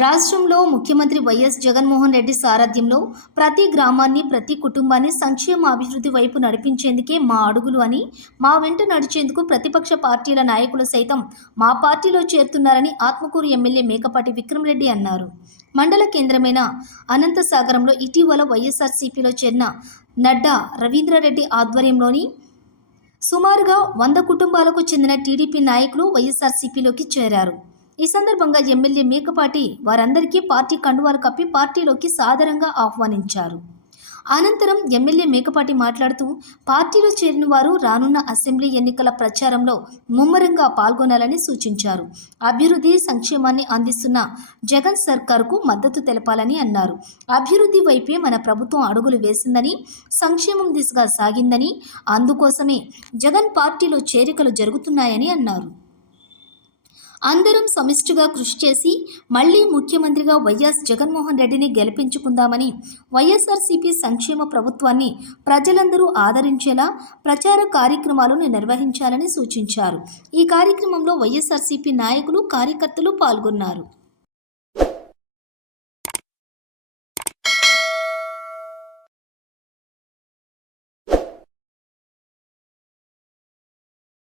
రాష్ట్రంలో ముఖ్యమంత్రి వైఎస్ జగన్మోహన్ రెడ్డి సారథ్యంలో ప్రతి గ్రామాన్ని, ప్రతి కుటుంబాన్ని సంక్షేమ అభివృద్ధి వైపు నడిపించేందుకే మా అడుగులు అని, మా వెంట నడిచేందుకు ప్రతిపక్ష పార్టీల నాయకులు సైతం మా పార్టీలో చేరుతున్నారని ఆత్మకూరు ఎమ్మెల్యే మేకపాటి విక్రమరెడ్డి అన్నారు. మండల కేంద్రమైన అనంతసాగరంలో ఇటీవల వైఎస్ఆర్సీపీలో చేరిన నడ్డా రవీంద్రారెడ్డి ఆధ్వర్యంలోని సుమారుగా 100 కుటుంబాలకు చెందిన టీడీపీ నాయకులు వైఎస్ఆర్సీపీలోకి చేరారు. ఈ సందర్భంగా ఎమ్మెల్యే మేకపాటి వారందరికీ పార్టీ కండువాలు కప్పి పార్టీలోకి సాదరంగా ఆహ్వానించారు. అనంతరం ఎమ్మెల్యే మేకపాటి మాట్లాడుతూ పార్టీలో చేరిన వారు రానున్న అసెంబ్లీ ఎన్నికల ప్రచారంలో ముమ్మరంగా పాల్గొనాలని సూచించారు. అభివృద్ధి, సంక్షేమాన్ని అందిస్తున్న జగన్ సర్కారుకు మద్దతు తెలపాలని అన్నారు. అభివృద్ధి వైపే మన ప్రభుత్వం అడుగులు వేసిందని, సంక్షేమం దిశగా సాగిందని, అందుకోసమే జగన్ పార్టీలో చేరికలు జరుగుతున్నాయని అన్నారు. అందరం సమిష్టిగా కృషి చేసి మళ్లీ ముఖ్యమంత్రిగా వైఎస్ జగన్మోహన్ రెడ్డిని గెలిపించుకుందామని, వైఎస్ఆర్సీపీ సంక్షేమ ప్రభుత్వాన్ని ప్రజలందరూ ఆదరించేలా ప్రచార కార్యక్రమాలను నిర్వహించాలని సూచించారు. ఈ కార్యక్రమంలో వైఎస్ఆర్సీపీ నాయకులు, కార్యకర్తలు పాల్గొన్నారు.